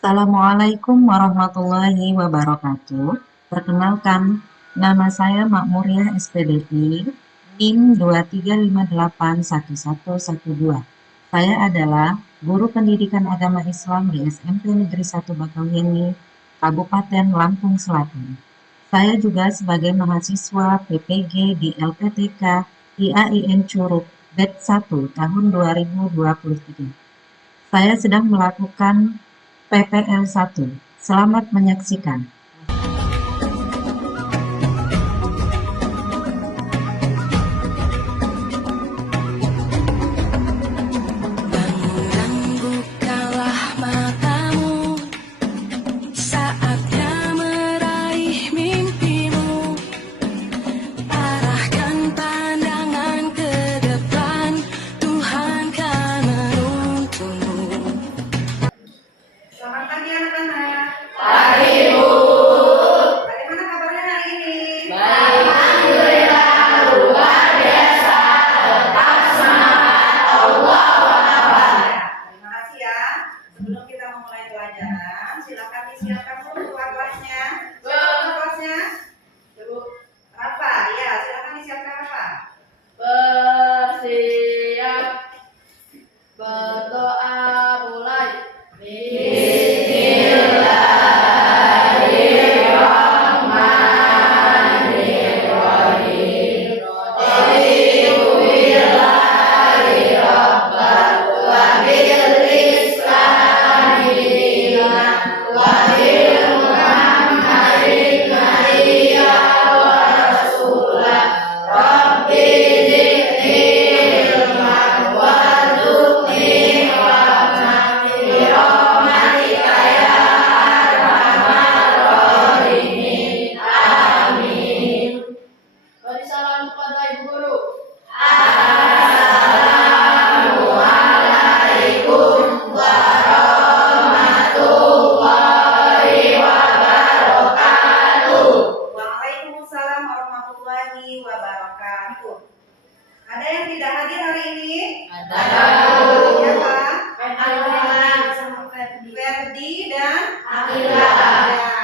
Assalamualaikum warahmatullahi wabarakatuh. Perkenalkan, nama saya Makmuriah SPDI, NIM 235811112. Saya adalah guru pendidikan agama Islam di SMP Negeri 1 Bakauheni, Kabupaten Lampung Selatan. Saya juga sebagai mahasiswa PPG di LPTK IAIN Curug Batch 1 tahun 2023. Saya sedang melakukan PPL 1. Selamat menyaksikan. Bangun dan bukalah matamu, saatnya meraih mimpimu. Arahkan pandangan ke depan, Tuhan kan menuntunmu. Selamat pagi anak-anak. Pagi Bu. Bagaimana kabarnya hari ini? Baik. Alhamdulillah luar biasa. Tetap semangat. Allahu Akbar. Terima kasih ya. Sebelum kita memulai pelajaran, silakan disiapkan dulu kelasnya. Kelasnya. Ibu Rafa, ya silakan disiapkan Rafa. Bersiap, berdoa mulai. Beri salam kepada Ibu Guru. Waalaikumsalam warahmatullahi wabarakatuh. Ada yang tidak hadir hari ini? Ada. Siapa? Ferdi dan Akila. Ya,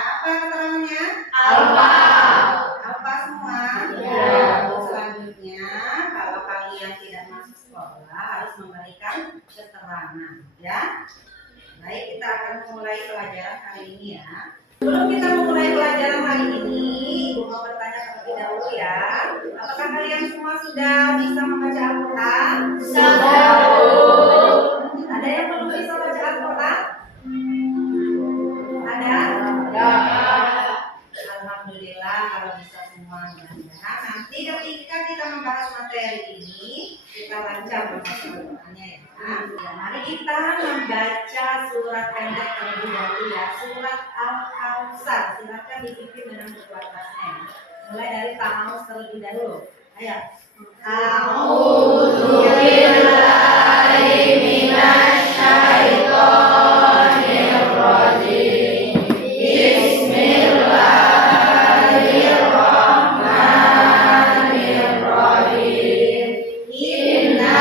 apa keterangannya? Alfa semua. Ya. Untuk selanjutnya, kalau kalian tidak masuk sekolah harus memberikan keterangan, ya. Baik, kita akan memulai pelajaran hari ini ya. Sebelum kita memulai pelajaran hari ini, Ibu mau bertanya terlebih dahulu ya. Apakah kalian semua sudah bisa membaca Al-Quran? Sudah. Ada yang belum bisa baca Al-Quran? Ada? Ya. Alhamdulillah kalau bisa semua. Mudah-mudahan nanti ketika kita membahas materi ini kita lancar pembahasannya ya. Ya, mari kita membaca surat pendek terlebih dahulu ya. Surat Al-Kautsar. Silakan dipimpin dengan ketua kelasnya. Mulai dari Ta'awuz terlebih dahulu. Ayo. A'udzu billahi minasyaitonir rajim. Bismillahirrahmanirrahim. Inna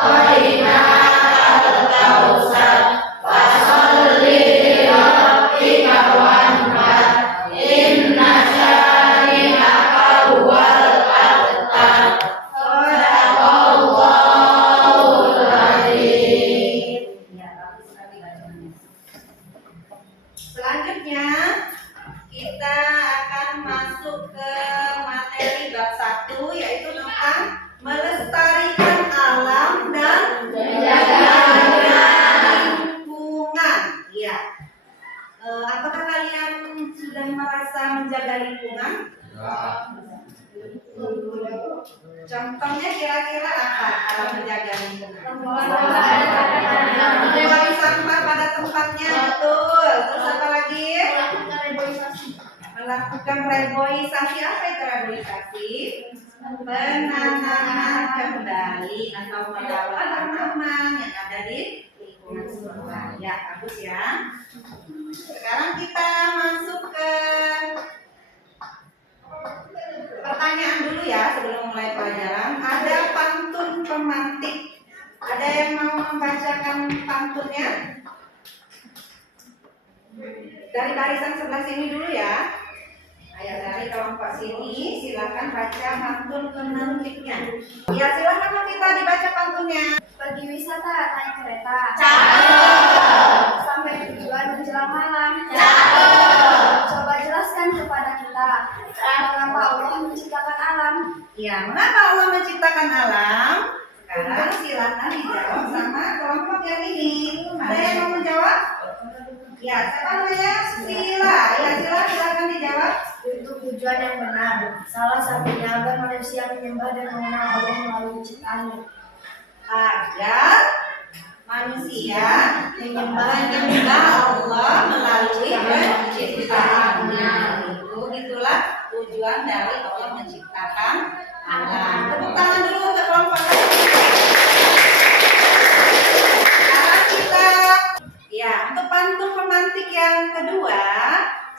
a'tainakal kautsar fasholli lirabbika wanhar. Inna syani'aka huwal abtar. Shadaqallahul adzim. Ya, bagus sekali bacanya. Selanjutnya kita akan masuk ke materi bab 1 yaitu tentang melestarikan alam dan menjaga lingkungan. Ya. Apakah kalian sudah merasa menjaga lingkungan? Contohnya kira-kira apa kalau menjaga lingkungan? Membuang sampah pada tempatnya, betul. Terus apa lagi? Melakukan reboisasi. Apa itu reboisasi? Penanaman kembali atau merawat tanaman yang ada di lingkungan sekolah. Ya, bagus ya. Sekarang kita masuk ke pertanyaan dulu ya sebelum mulai pelajaran. Ada pantun pemantik. Ada yang mau membacakan pantunnya? dari barisan sebelah sini dulu ya. Ayo dari kelompok sini, silakan baca pantun pemantiknya. Ya, silakan Bu kita dibaca pantunnya. Pergi wisata naik kereta. Cakep. Sampai tujuan menjelang malam. Cakep. Coba jelaskan kepada kita mengapa Allah menciptakan alam. Ya, mengapa Allah menciptakan alam? Sekarang silakan dijawab sama kelompok yang ini. Ada yang mau menjawab? Ya, siapa namanya? Sila. Ya, silakan dijawab. Untuk tujuan yang benar. Salah satunya agar manusia menyembah dan mengenal Allah melalui ciptaannya. Agar manusia menyembah Allah melalui penciptaannya. Itulah tujuan dari Allah menciptakan alam. Tepuk tangan dulu untuk kelompok. Sekarang kita, ya, untuk pantun pemantik yang kedua,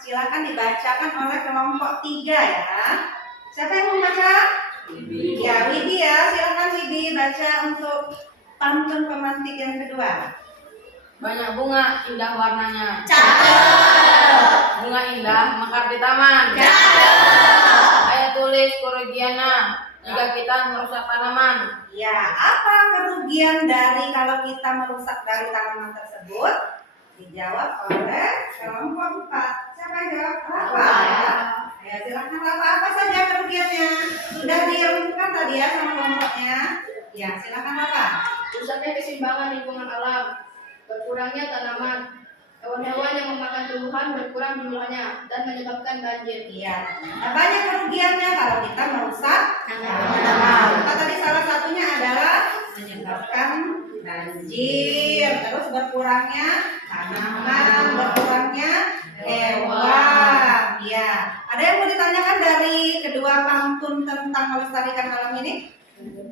silakan dibacakan oleh kelompok 3 ya. Siapa yang mau baca? Ya, Widi ya, silakan Widi baca untuk pantun pemantik yang kedua. Banyak bunga, indah warnanya. Cakep. Bunga indah, mekar di taman. Cakep. Ayat tulis kerugiannya jika kita merusak tanaman. Ya, apa kerugian dari kalau kita merusak dari tanaman tersebut? Dijawab oleh kelompok 4. Siapa yang jawab? Rafa. Ya, silakan Rafa. Apa saja kerugiannya? Sudah diruntuhkan tadi ya sama kelompoknya. Ya, silakan Rafa. Rusaknya keseimbangan lingkungan alam, berkurangnya tanaman, hewan-hewan yang memakan tumbuhan berkurang jumlahnya dan menyebabkan banjir. Iya. Nah, banyak kerugiannya kalau kita merusak tanaman. Apa tadi salah satunya adalah menyebabkan banjir, terus berkurangnya tanaman, berkurangnya hewan. Ya. Ada yang mau ditanyakan dari kedua pantun tentang melestarikan alam ini? Cukup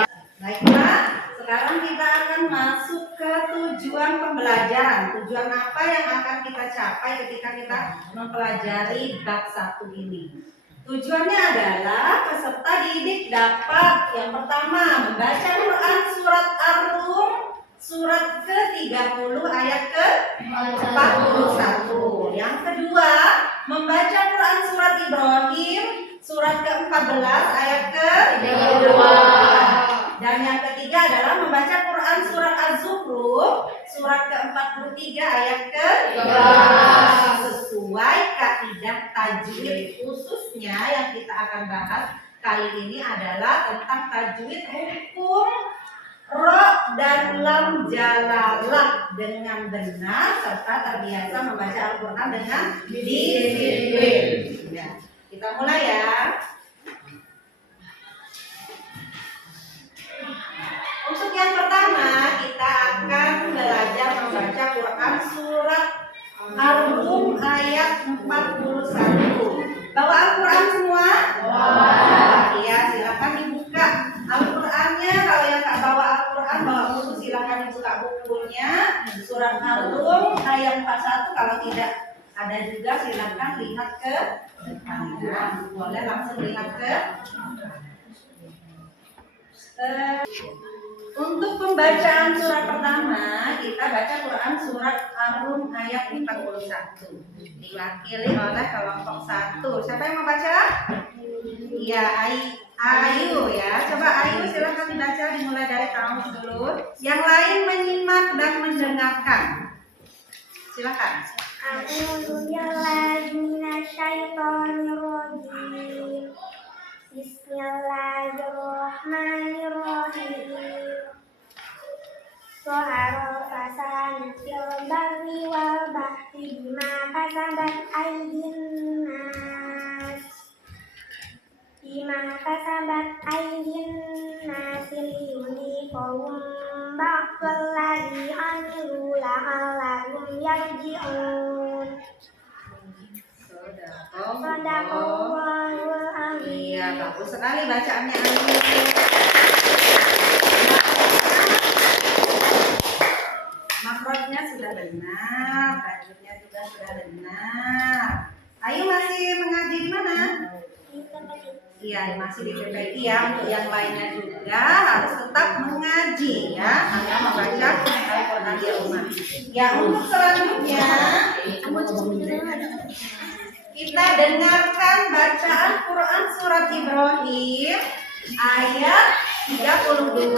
ya. Baiklah, sekarang kita akan masuk ke tujuan pembelajaran. Tujuan apa yang akan kita capai ketika kita mempelajari bab 1 ini? Tujuannya adalah peserta didik dapat yang pertama membaca Quran surat Ar-Rum surat ke-30 ayat ke-41. Yang kedua, membaca Quran surat Ibrahim surat ke-14 ayat ke-32. Dan yang ketiga adalah membaca Quran surat Az-Zukhruf surat ke-43 ayat ke-13 sesuai kaidah tajwid. Khususnya yang kita akan bahas kali ini adalah tentang tajwid hukum ro dan lam jalalah dengan benar serta terbiasa membaca Al-Quran dengan disiplin. Ya, kita mulai ya. Untuk yang pertama kita akan belajar membaca Quran surat Ar-Rum ayat 41. Bawa Al-Quran semua? Iya, silakan dibuka Al-Qurannya. Kalau yang tak bawa Al-Quran, bawa buku, silakan dibuka bukunya. Surat Ar-Rum ayat 41. Kalau tidak ada juga silakan lihat ke depan. Boleh langsung lihat ke untuk pembacaan surat pertama, kita baca Quran surat Ar-Rum ayat 41. Diwakili oleh kelompok 1. Siapa yang mau baca? Iya, Ayu ya. Coba Ayu silakan dibaca dimulai dari kamu dulu. Yang lain menyimak dan mendengarkan. Silakan. A'udzubillahiminasyaitonirrajim. Bismillahirrahmanirrahim. Suara fasan fil barri wal bahri bima kasabat aydin nas. Bima kasabat aydin nas liyuliqahum ba'dal ladzi amilu la'allahum yarji'un. Sadaqallahul azim. Iya, bagus sekali bacaannya Ayu. Makrotnya sudah benar, tajwidnya juga sudah benar. Ayu masih mengaji di mana? Di tempat itu. Iya, masih di PPI ya. Untuk yang lainnya juga harus tetap mengaji ya, hanya membaca Al-Quran di rumah. Ya, untuk selanjutnya kita dengarkan bacaan Quran surat Ibrahim ayat 32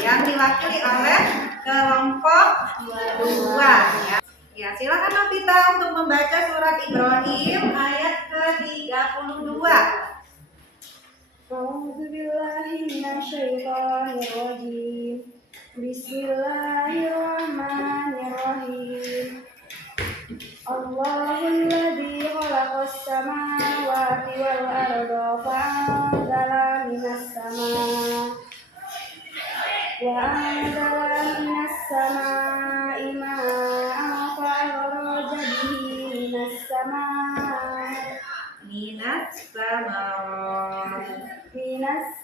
yang diwakili oleh kelompok 2 ya. Ya, silakan Novita untuk membaca surat Ibrahim ayat ke-32. A'udzubillahiminasyaitonirrajim. Bismillahirrahmanirrahim. Allahul ladzi khalaqas samawati wal arda fa'anzala minas samaa'i ma'an fa'akhraja bihi minas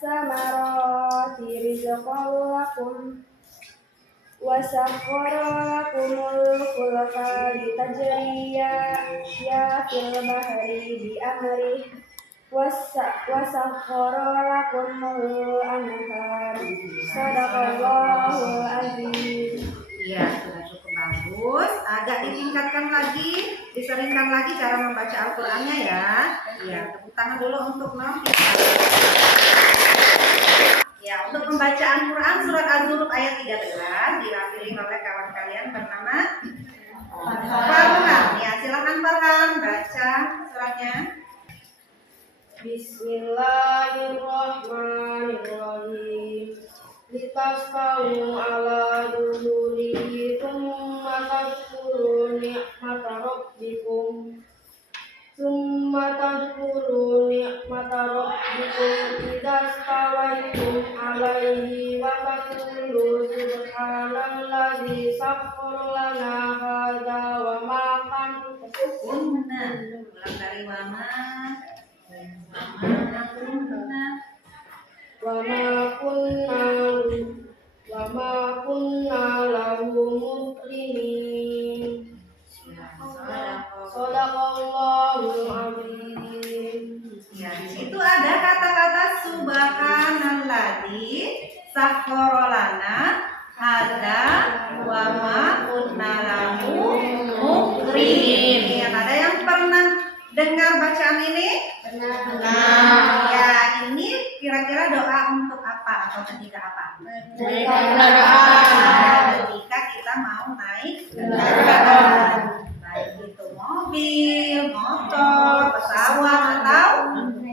samarati rizqan lakum wasakhkhara lakumul fulka litajriya fil bahri bi amrih wasakhkhara lakumul anhar. Sadaqallahul azim. Iya, sudah cukup bagus. Agak ditingkatkan lagi, diseringkan lagi cara membaca Al-Qur'annya ya. Iya, tepuk tangan dulu untuk Novita. Ya, untuk pembacaan Quran surat Az-Zukhruf ayat 13 diwakili oleh kawan kalian bernama Farhan. Ya, silakan Farhan baca suratnya. Bismillahirrahmanirrahim. Litastawu ala duhurihi thumma tadhkuru ni'mata rabbikum idza stawaitum alaihi wa taqulu subhanalladzi sakhkhara lana hadza wa ma Kunna. Ulang dari mama. wa ma kunna lahu muqrinin. Shadaqallahul azim. Ya, di situ ada kata-kata subhanalladzi sakhkhara lana hadza wa ma kunna lahu muqrinin. Ada yang pernah dengar bacaan ini? Benar. Ya, ini kira-kira doa untuk apa atau ketika apa? Ketika kita mau naik kendaraan. Baik itu mobil, motor, pesawat atau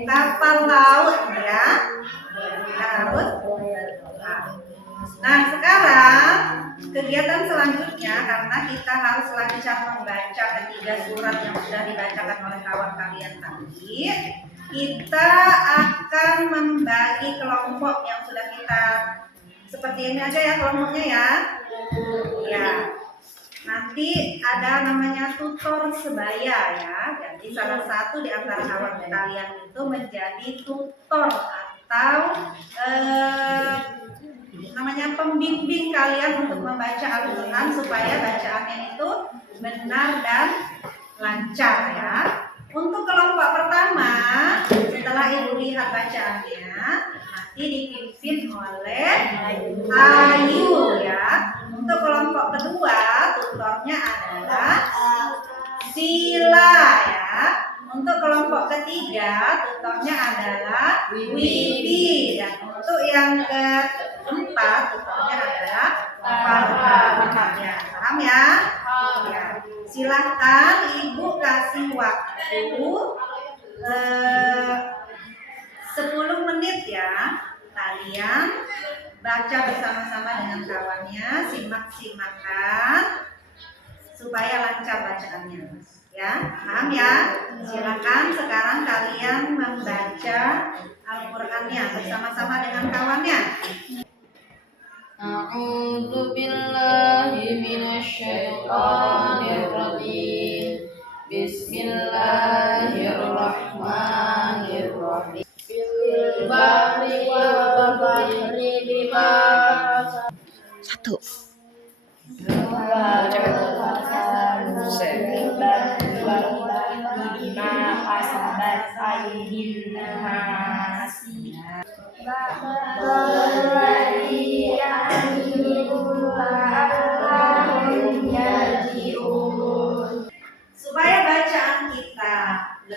kapal laut ya. Kita harus berdoa. Nah, sekarang kegiatan selanjutnya karena kita harus lancar membaca ketiga surat yang sudah dibacakan oleh kawan kalian tadi, kita akan membagi kelompok yang sudah kita seperti ini aja ya kelompoknya ya. Ya. Nanti ada namanya tutor sebaya ya. Jadi salah satu di antara kawan kalian itu menjadi tutor atau namanya pembimbing kalian untuk membaca Al-Quran supaya bacaannya itu benar dan lancar ya. Untuk kelompok pertama, setelah ibu lihat bacaannya, nanti dipimpin oleh Ayu ya. Untuk kelompok kedua, tutornya adalah Sila ya. Untuk kelompok ketiga, tutornya adalah Wibi. Dan untuk yang keempat, tutornya adalah Farhan. Ya, paham ya? Ya. Silahkan ibu kasih waktu 10 menit ya. Kalian baca bersama-sama dengan kawannya, simak-simakan supaya lancar bacaannya. Ya, paham ya? Silakan sekarang kalian membaca Al-Qur'annya bersama-sama dengan kawannya. A'udzu billahi minasyaitonir rajim. Bismillahirrahmanirrahim. Fil bahri wal bahri bima Satu. Bima kasabat aydin nas.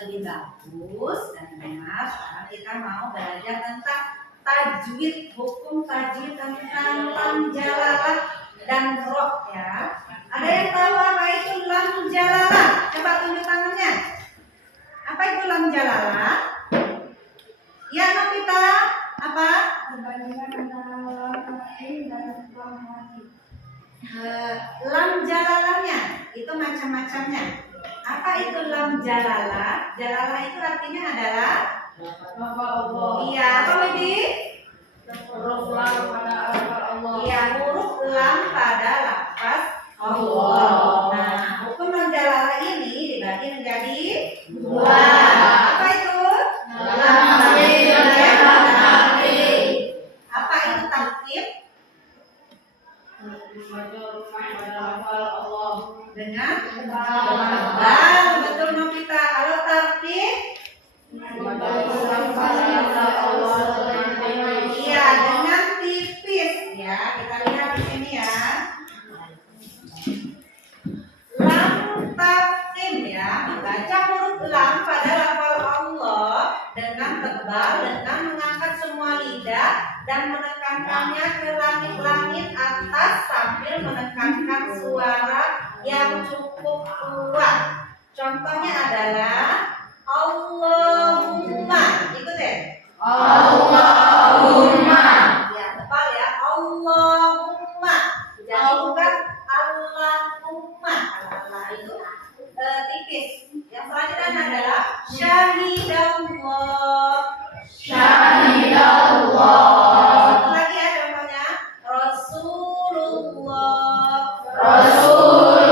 lebih bagus dan benar. Sekarang kita mau belajar tentang tajwid, hukum tajwid tentang lam, jalalah, dan ro ya. Ada yang tahu apa itu lam jalalah? Coba tunjuk tangannya. Apa itu lam jalalah? Ya Novita, apa? Perbandingan antara lam tafkhim dan lam mati. Lam jalalahnya itu macam-macamnya. Apa itu lam jalalah? Jalalah itu artinya adalah Nama Allah. iya, apa Wibi? Huruf lam pada lafal Allah. Iya, huruf lam pada lafaz Allah. Nah, hukum lam jalalah ini dibagi menjadi dua. Apa itu? Lam tafkhim dan lam tafkhim. Apa itu tafkhim? Dibaca huruf lam pada lafal Allah. Dengan tebal, betul Novita. Kalau tafkhim? Dibaca huruf lam pada lafal Allah dengan tipis. Iya, dengan tipis ya. Kita lihat di sini ya. Lam tafkhim ya, membaca huruf lam pada lafal Allah dengan tebal dengan mengangkat semua lidah dan menekankannya ke langit-langit atas sambil menekankan suara yang cukup kuat. Contohnya adalah Allahumma. Ikut ya. Allahumma. Ya, tebal ya. Allahumma. Jadi bukan Allahumma. Allah itu tipis. Yang selanjutnya adalah Syahidallah. Syahidallah. Satu lagi ya contohnya Rasulullah.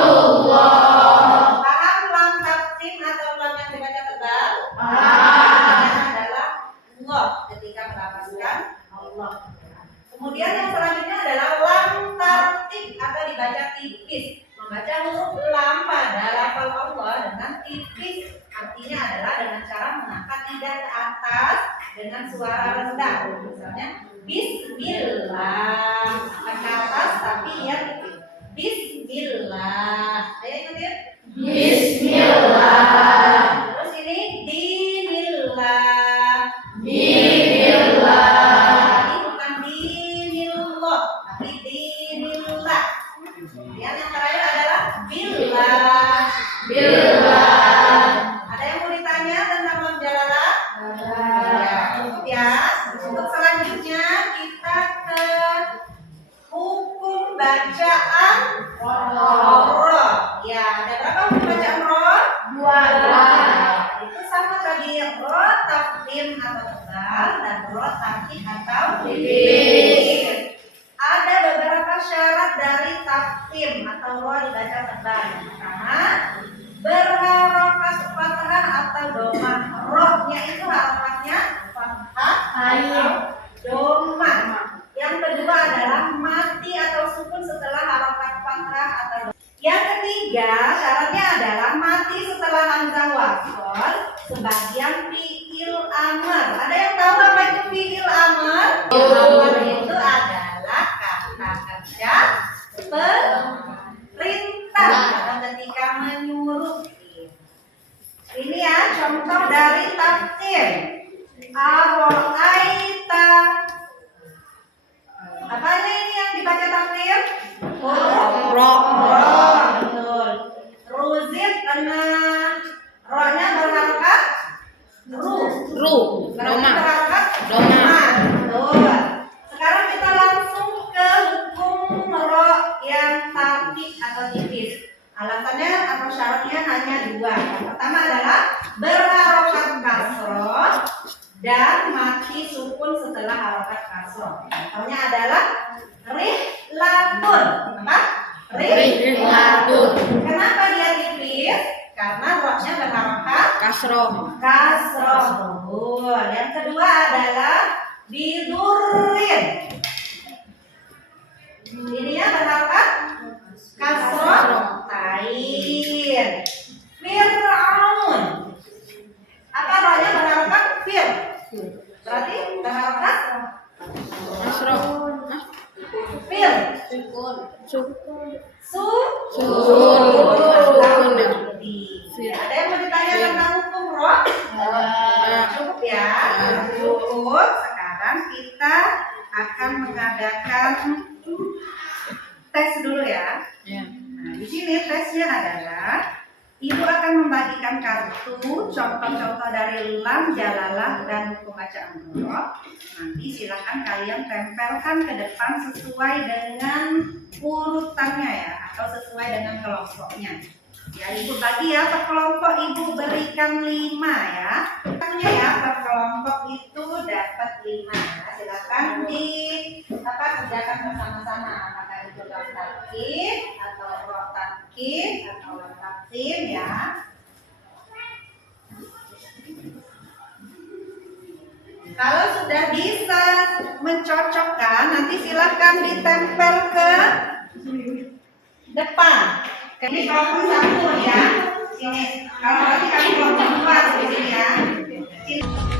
Rasulullah. Paham lam tafkhim atau lam yang dibaca tebal? Paham. Yang adalah Allah ketika melafazkan Allah. Kemudian yang selanjutnya adalah lam tartib atau dibaca tipis. Membaca huruf lam pada lafal Allah dengan tipis artinya adalah dengan cara mengangkat lidah ke atas dengan suara rendah. Misalnya Bismillah, angkat ke atas tapi ya tipis. Bismillah. Ayo ikutin. Bismillah. Terus ini Dinillah. Bismillah. Ini bukan dinillah, tapi dinillah. Kemudian yang terakhir adalah billah. Billah. Ada yang mau ditanya tentang lam jalalah? Ya, cukup ya. Untuk selanjutnya kita ke hukum bacaan ro. Ya, ada berapa hukum bacaan ro? Dua. Itu sama tadi ro tafkhim atau tebal dan ro tarkik atau Tipis. Ada beberapa syarat dari tafkhim atau ro dibaca tebal. Yang pertama, berharokat fathah atau domah. Ro-nya itu harokatnya fathah atau domah. Yang kedua adalah mati atau sukun setelah harokat fathah atau domah. Yang ketiga syaratnya adalah mati setelah hamzah wasol sebagian fiil amr. Ada yang tahu apa itu fiil amr? Fiil amr itu adalah kata kerja perintah atau ketika menyuruh. Ini ya contoh dari tafsir. Aro'aita. Apanya ini yang dibaca tafsir? Ro. Betul. Ruzib karena ro-nya berharokat ru. Berarti berharokat doma. Betul. Sekarang kita langsung ke hukum ro yang tarkik atau tipis. Alasannya atau syaratnya hanya dua. Yang pertama adalah berharokat kasroh dan mati sukun setelah harokat kasroh. Contohnya adalah rihlatun. Apa? Rihlatun. Kenapa dia tipis? Karena rohnya berharokat Kasroh. kasroh. Yang kedua adalah bidurin. Ininya berharokat kasroh. Tain. Fir'aun. Apa rohnya berharokat fir? Berarti berharokat Kasroh. fir. Sukun. Sukun. Ada yang mau ditanya tentang hukum roh? tesnya adalah Ibu akan membagikan kartu contoh-contoh dari lam, jalalah, dan buku bacaan guru. Nanti silakan kalian tempelkan ke depan sesuai dengan urutannya ya, atau sesuai dengan kelompoknya. Ya, Ibu bagi ya per kelompok, Ibu berikan 5 ya. Kartunya ya per kelompok itu dapat 5. Silakan kerjakan bersama-sama. Apakah itu daftarkin atau rotatkin atau letakkin ya. Kalau sudah bisa mencocokkan, nanti silakan ditempel ke depan. Ini kelompok 1 ya. Sini. Kalau nanti kami kelompok 2 di sini ya. Sini.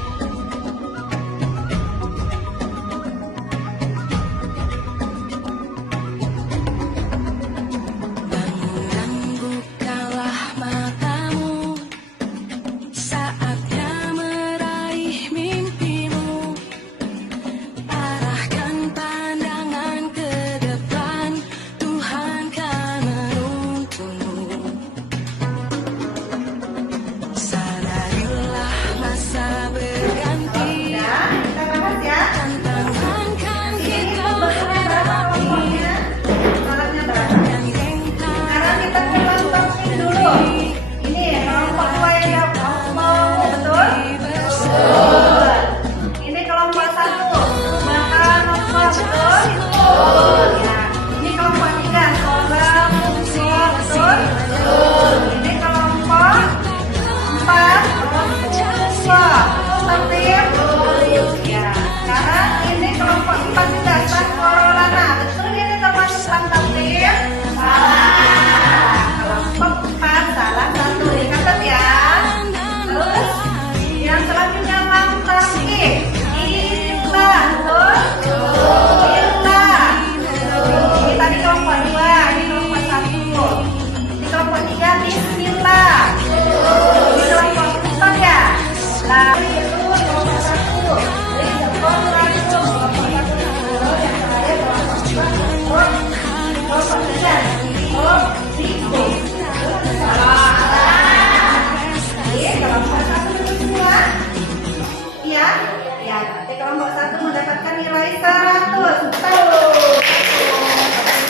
Kelompok 1 mendapatkan nilai 100.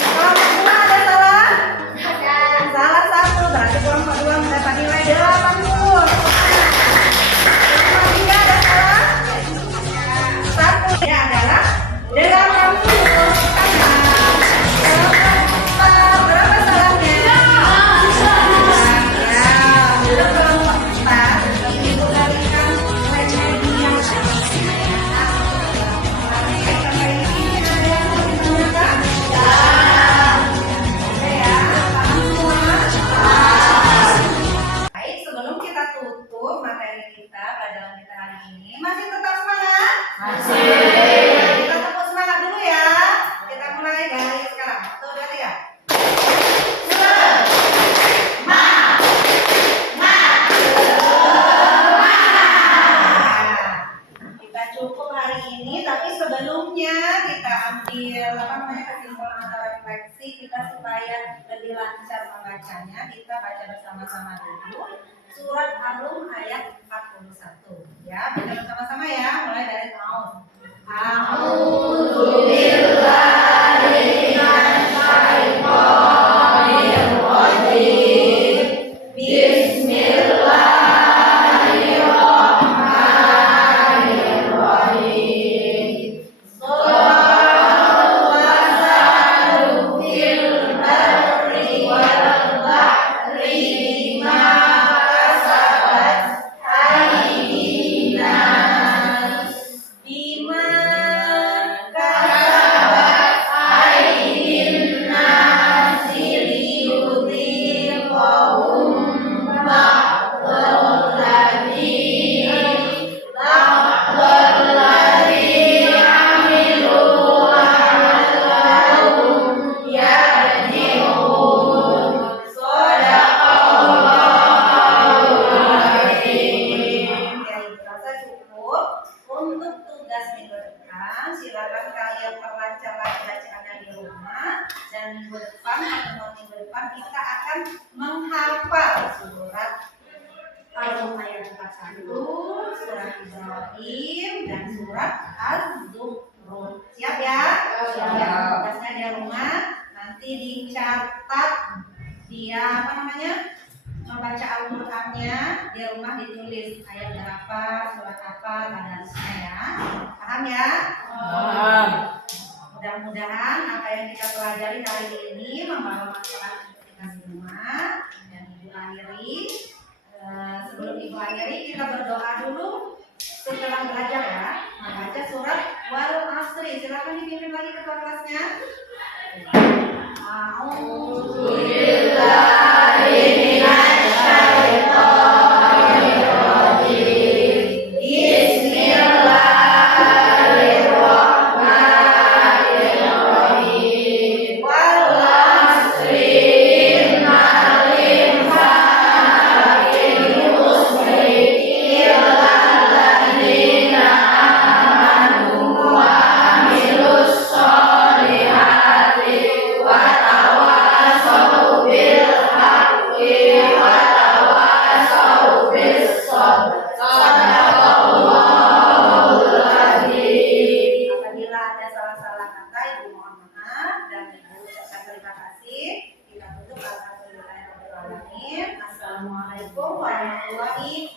Kelompok 2 ada salah? Salah 1, berarti kelompok 2 mendapat nilai 80. Kelompok 3 ada salah? 1 ya adalah 80. Berapa salahnya? Supaya lebih lancar membacanya, kita baca bersama-sama dulu surat Ar-Rum ayat 41 ya, baca bersama-sama ya, mulai dari A'udzu. A'udzubillahi minasyaitonir rajim. Bismillahirrahmanirrahim. Bima kasabat menghafal surat Al-Ayat 41, surat Ibrahim, dan surat Az-Zukhruf. Siap ya? Siap. Tugasnya di rumah nanti dicatat dia membaca Al-Qur'annya di rumah, ditulis ayat berapa, surat apa, tadarusnya ya. Paham ya? Paham. Mudah-mudahan apa yang kita pelajari hari ini membawa manfaat untuk kita semua. Dan Ibu akhiri, sebelum Ibu akhiri kita berdoa dulu setelah belajar ya. Membaca surat Wal Asri. Silakan dipimpin lagi ke kelasnya. Apabila ada salah-salah kata, Ibu mohon maaf dan Ibu ucapkan terima kasih. Kita tutup. Alhamdulillahirobbilalamin. Assalamualaikum warahmatullahi